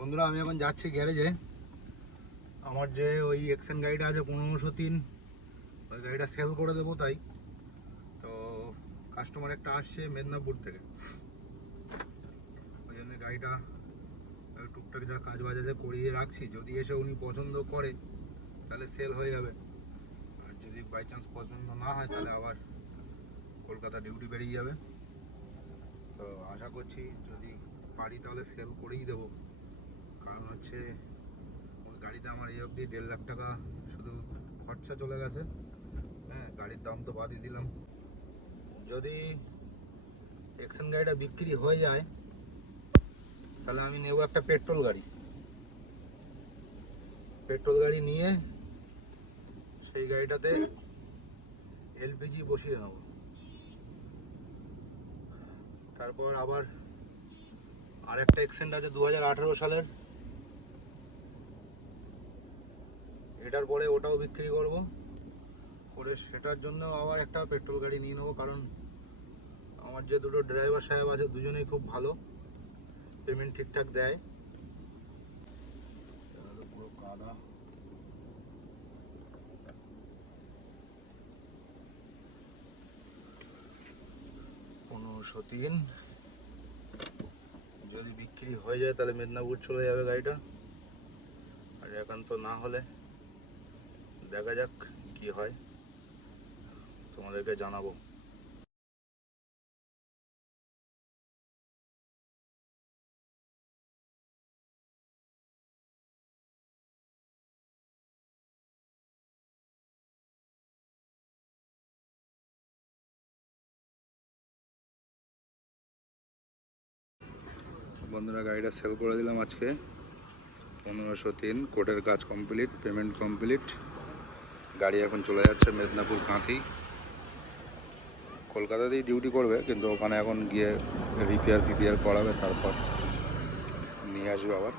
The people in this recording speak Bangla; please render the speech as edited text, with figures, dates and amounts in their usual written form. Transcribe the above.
বন্ধুরা, আমি এখন যাচ্ছি গ্যারেজে। আমার যে ওই এক্সেন গাড়িটা আছে 1503, ওই গাড়িটা সেল করে দেবো। তাই তো কাস্টমার একটা আসছে মেদিনীপুর থেকে, ওই জন্য গাড়িটা টুকটাক যা কাজ বাজ আছে করিয়ে রাখছি। যদি এসে উনি পছন্দ করে তাহলে সেল হয়ে যাবে, আর যদি বাই চান্স পছন্দ না হয় তাহলে আবার কলকাতা ডিউটি বেরিয়ে যাবে। তো আশা করছি যদি পারি তাহলে সেল করেই দেবো, কারণ হচ্ছে ওই গাড়িতে আমার এই অবধি 1.5 লাখ টাকা শুধু খরচা চলে গেছে। হ্যাঁ, গাড়ির দাম তো বাদই দিলাম। যদি এক্সেন গাড়িটা বিক্রি হয়ে যায় তাহলে আমি নেব একটা পেট্রোল গাড়ি নিয়ে সেই গাড়িটাতে এলপিজি বসিয়ে নেব। তারপর আবার আরেকটা এক্সেন্ট আছে 2018 সালের, এটার পরে ওটাও বিক্রি করব, করে সেটার জন্য আবার একটা পেট্রোল গাড়ি নিয়ে নেবো। কারণ আমার যে দুটো ড্রাইভার সাহেব আছে দুজনেই খুব ভালো, পেমেন্ট ঠিকঠাক দেয়। পুরো কাদা। 1503 যদি বিক্রি হয়ে যায় তাহলে মেদিনীপুর চলে যাবে গাড়িটা, আর একান্ত না হলে দেখা যাক কি হয়, তোমাদেরকে জানাবো। বন্ধুরা, গাড়িটা সেল করে দিলাম আজকে 1503। কোর্টের কাজ কমপ্লিট, পেমেন্ট কমপ্লিট। গাড়ি এখন চলে যাচ্ছে মেদিনীপুর কাঁথি। কলকাতাতেই ডিউটি করবে, কিন্তু ওখানে এখন গিয়ে রিপেয়ার করাবে, তারপর নিয়ে আসবে আবার।